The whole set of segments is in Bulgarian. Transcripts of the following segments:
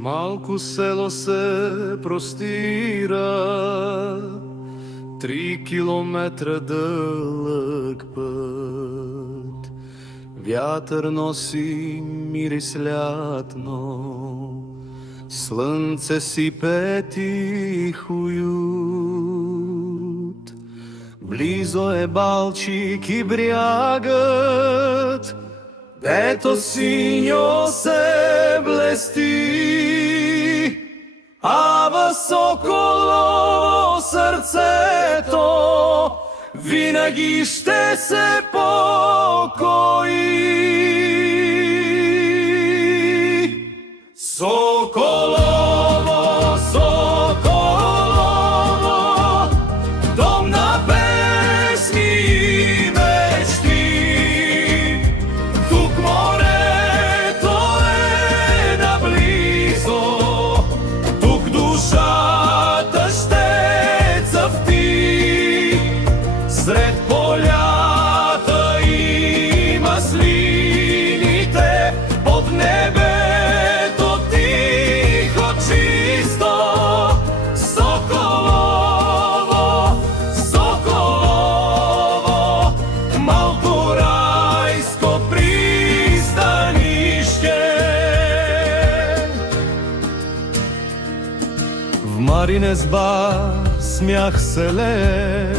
Малко село се простира, 3 километра дълъг път. Вятър носи мирис лятно, слънце сипе тих уют. Близо е Балчик и брягът, дето синьо се блести, а в Соколово сърцето винаги ще се покои. Соколово, Соколово, дом на песни и мечти. Тук морето е наблизо, тук душата ще цъфти. Сред полята и маслините, под небето тихо чисто. Соколово, Соколово, малко райско пристанище. В Маринезба смях се лее,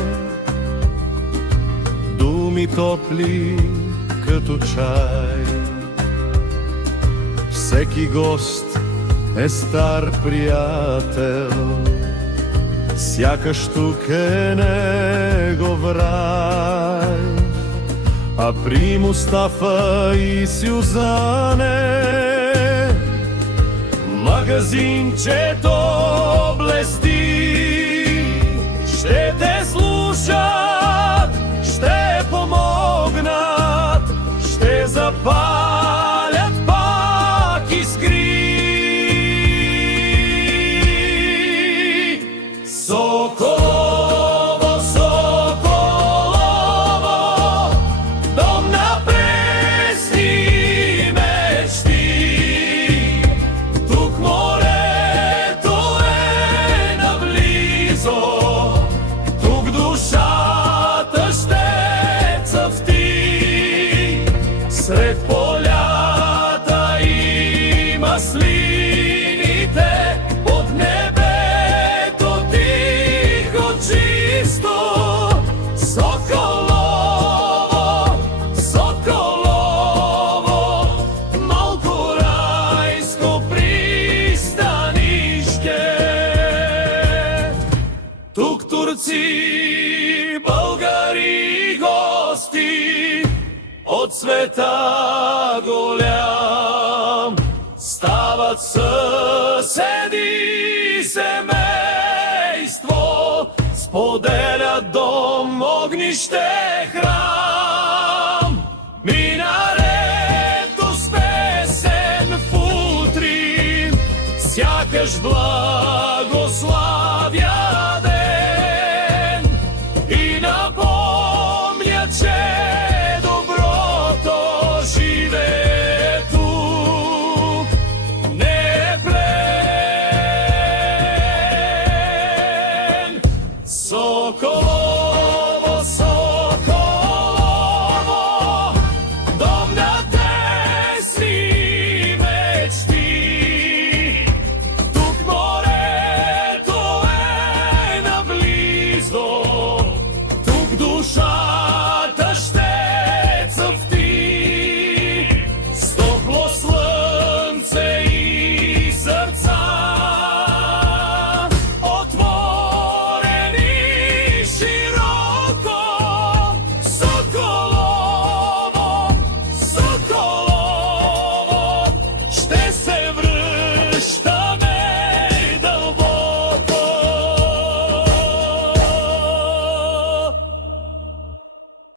думи топли като чай. Всеки гост е стар приятел, сякаш тук е негов рай. А при Мустафа и Сюзане магазинчето блести. Ще те слушат, ще помогнат, ще запалят пак искри. Соколово, Соколово, дом на песни и мечти. Тук морето е наблизо, тук душата ще цъфти. Сред полята и маслините, под небето тихо чисто. Соколово, Соколово, малко райско пристанище. Тук турци, българи, гости от света голям стават съседи, семейство, споделят дом, огнище, храм. Минарето с песен в утрин, сякаш благославя ден и напомня, че доброто живее тук, не е плен. Соколово, Соколово, дом на тесни мечти. Тук морето е наблизо, тук душата ще цъфти. С топло слънце и сърца, отворени широко. Соколово, Соколово, ще